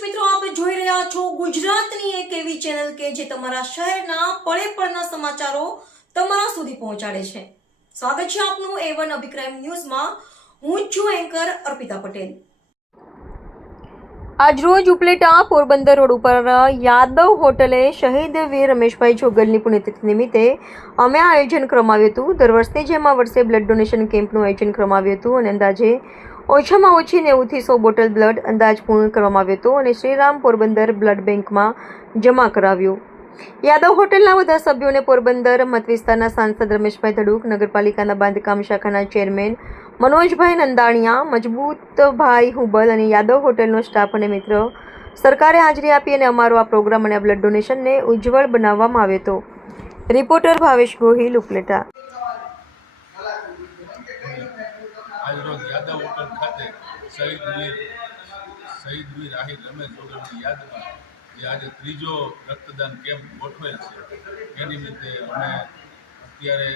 દર્શક મિત્રો, આપ જોઈ રહ્યા છો ગુજરાતની એક એવી ચેનલ કે જે તમારા શહેરના પળે પળના સમાચારો તમારા સુધી પહોંચાડે છે। સ્વાગત છે આપનું A1 અભિક્રાઇમ ન્યૂઝમાં। હું છું એન્કર અર્પિતા પટેલ। આજરોજ ઉપલેટા પોરબંદર રોડ ઉપર યાદવ હોટલે શહીદ વીર રમેશભાઈ જોગલની પુણ્યતિથિ નિમિત્તે અમે આયોજન કરવામાં આવ્યું હતું। દર વર્ષની જેમ આ વર્ષે બ્લડ ડોનેશન કેમ્પનું આયોજન કરવામાં આવ્યું હતું અને અંદાજે ઓછામાં ઓછી 90 થી 100 બોટલ બ્લડ અંદાજ પૂર્ણ કરવામાં આવ્યો હતો અને શ્રીરામ પોરબંદર બ્લડ બેંકમાં જમા કરાવ્યું। યાદવ હોટલના બધા સભ્યોને પોરબંદર મત વિસ્તારના સાંસદ રમેશભાઈ ધડુક, નગરપાલિકાના બાંધકામ શાખાના ચેરમેન મનોજભાઈ નંદાણીયા, મજબૂતભાઈ હુબલ અને યાદવ હોટલનો સ્ટાફ અને મિત્ર સરકારે હાજરી આપી અને અમારો આ પ્રોગ્રામ અને આ બ્લડ ડોનેશનને ઉજ્જવળ બનાવવામાં આવ્યો હતો। રિપોર્ટર ભાવેશ ગોહિલ, ઉપલેટા। આજરોજ યાદવ હોટલ ખાતે શહીદ વીર આહિર રમેશ જોગલની યાદમાં જે આજે ત્રીજો રક્તદાન કેમ્પ ગોઠવેલ છે એ નિમિત્તે અમે અત્યારે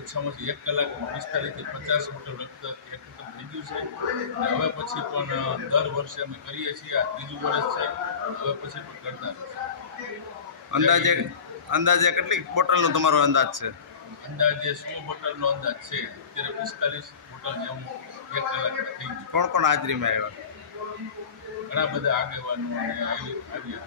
ઓછામાં ઓછી 1 કલાકમાં 45 થી 50 બોટલ રક્ત એકત્ર થઈ ગયું છે અને હવે પછી પણ દર વર્ષે અમે કરીએ છીએ। આ ત્રીજું વર્ષ છે, હવે પછી પણ કરતા રહીશું। અંદાજે કેટલી બોટલનો તમારો અંદાજ છે? અંદાજે 100 બોટલનો અંદાજ છે। અત્યારે 45 બોટલ જેવું 1 કલાકમાં થઈ ગયું। કોણ કોણ હાજરીમાં આવ્યા? ઘણા બધા આગેવાનો અને આવ્યા।